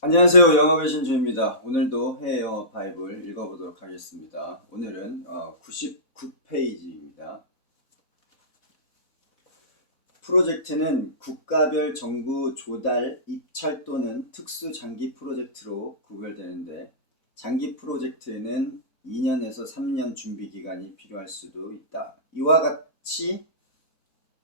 안녕하세요. 영업의 신주입니다. 오늘도 해외 영어 바이블 읽어보도록 하겠습니다. 오늘은 99페이지입니다. 프로젝트는 국가별 정부 조달, 입찰 또는 특수 장기 프로젝트로 구별되는데 장기 프로젝트에는 2년에서 3년 준비 기간이 필요할 수도 있다. 이와 같이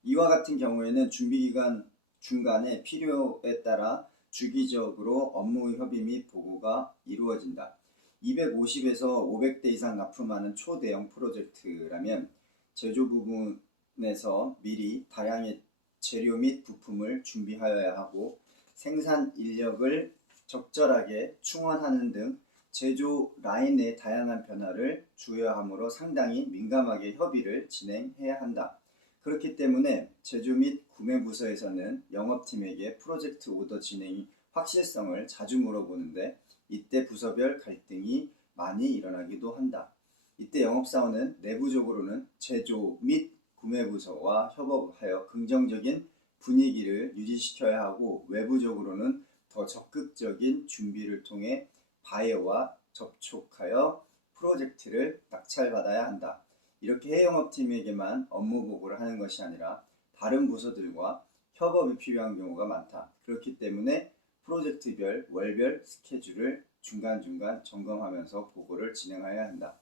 이와 같은 경우에는 준비 기간 중간에 필요에 따라 주기적으로 업무 협의 및 보고가 이루어진다. 250에서 500대 이상 납품하는 초대형 프로젝트라면 제조 부분에서 미리 다량의 재료 및 부품을 준비하여야 하고 생산 인력을 적절하게 충원하는 등 제조 라인의 다양한 변화를 주의하므로 상당히 민감하게 협의를 진행해야 한다. 그렇기 때문에 제조 및 구매 부서에서는 영업팀에게 프로젝트 오더 진행이 확실성을 자주 물어보는데 이때 부서별 갈등이 많이 일어나기도 한다. 이때 영업사원은 내부적으로는 제조 및 구매 부서와 협업하여 긍정적인 분위기를 유지시켜야 하고 외부적으로는 더 적극적인 준비를 통해 바이어와 접촉하여 프로젝트를 낙찰받아야 한다. 이렇게 해영업팀에게만 업무 보고를 하는 것이 아니라 다른 부서들과 협업이 필요한 경우가 많다. 그렇기 때문에 프로젝트별 월별 스케줄을 중간중간 점검하면서 보고를 진행해야 한다.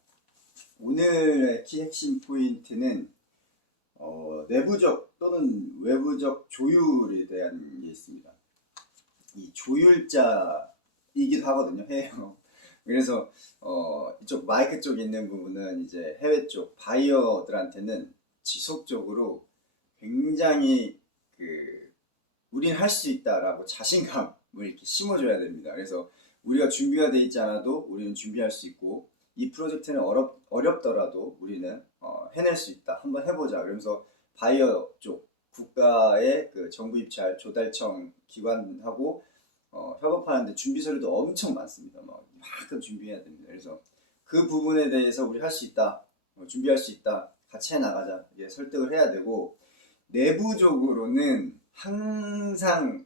오늘의 키 핵심 포인트는 어, 내부적 또는 외부적 조율에 대한 게 있습니다. 이 조율자이기도 하거든요. 해영 그래서 어, 이쪽 마이크 쪽에 있는 부분은 이제 해외 쪽 바이어들한테는 지속적으로 굉장히 그 우린 할 수 있다라고 자신감을 이렇게 심어줘야 됩니다. 그래서 우리가 준비가 돼 있지 않아도 우리는 준비할 수 있고 이 프로젝트는 어렵, 어렵더라도 우리는 어, 해낼 수 있다. 한번 해보자. 그러면서 바이어 쪽 국가의 그 정부 입찰 조달청 기관하고 어, 협업하는데 준비 서류도 엄청 많습니다. 막 이만큼 준비해야 됩니다. 그래서 그 부분에 대해서 우리 할 수 있다, 어, 준비할 수 있다, 같이 해 나가자. 이게 설득을 해야 되고 내부적으로는 항상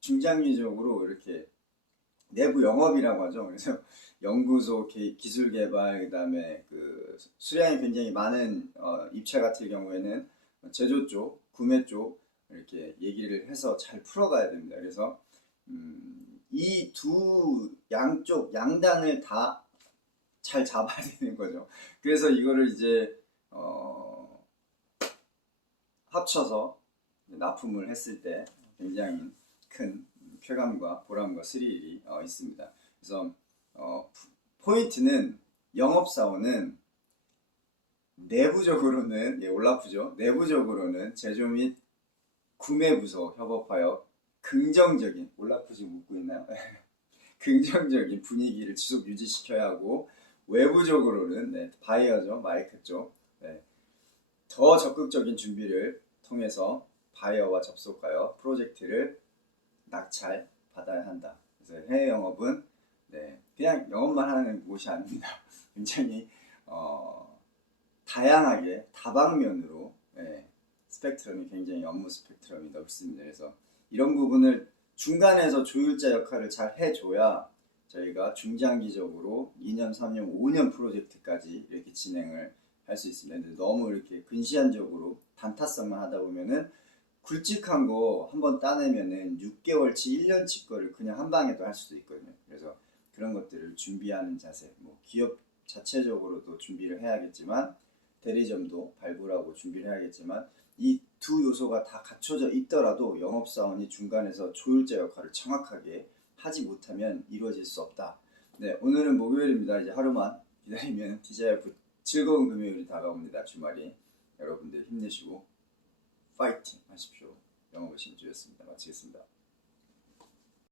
중장기적으로 이렇게 내부 영업이라고 하죠. 그래서 연구소, 기- 기술 개발, 그다음에 그 수량이 굉장히 많은 어, 입찰 같은 경우에는 제조 쪽, 구매 쪽 이렇게 얘기를 해서 잘 풀어가야 됩니다. 그래서 음, 이 두 양쪽 양단을 다 잘 잡아야 되는 거죠. 그래서 이거를 이제 어, 합쳐서 납품을 했을 때 굉장히 큰 쾌감과 보람과 스릴이 어, 있습니다. 그래서 어, 포인트는 영업사원은 내부적으로는 예, 올라프죠. 내부적으로는 제조 및 구매 부서 협업하여 긍정적인 올라프 지금 웃고 있나요? 긍정적인 분위기를 지속 유지시켜야 하고 외부적으로는 네, 바이어죠 마이크 쪽. 네, 더 적극적인 준비를 통해서 바이어와 접속하여 프로젝트를 낙찰 받아야 한다. 그래서 해외 영업은 네, 그냥 영업만 하는 곳이 아닙니다. 굉장히 어, 다양하게 다방면으로 네, 스펙트럼이 굉장히 업무 스펙트럼이 넓습니다. 그래서 이런 부분을 중간에서 조율자 역할을 잘 해줘야 저희가 중장기적으로 2년, 3년, 5년 프로젝트까지 이렇게 진행을 할 수 있습니다. 너무 이렇게 근시안적으로 단타성만 하다 보면은 굵직한 거 한번 따내면은 6개월치, 1년치 거를 그냥 한 방에도 할 수도 있거든요. 그래서 그런 것들을 준비하는 자세, 뭐 기업 자체적으로도 준비를 해야겠지만 대리점도 발굴하고 준비를 해야겠지만 이 두 요소가 다 갖춰져 있더라도 영업사원이 중간에서 조율자 역할을 정확하게 하지 못하면 이루어질 수 없다. 네, 오늘은 목요일입니다. 이제 하루만 기다리면 디자이프 즐거운 금요일이 다가옵니다. 주말이 여러분들 힘내시고 파이팅 하십시오. 영업의 신주였습니다. 마치겠습니다.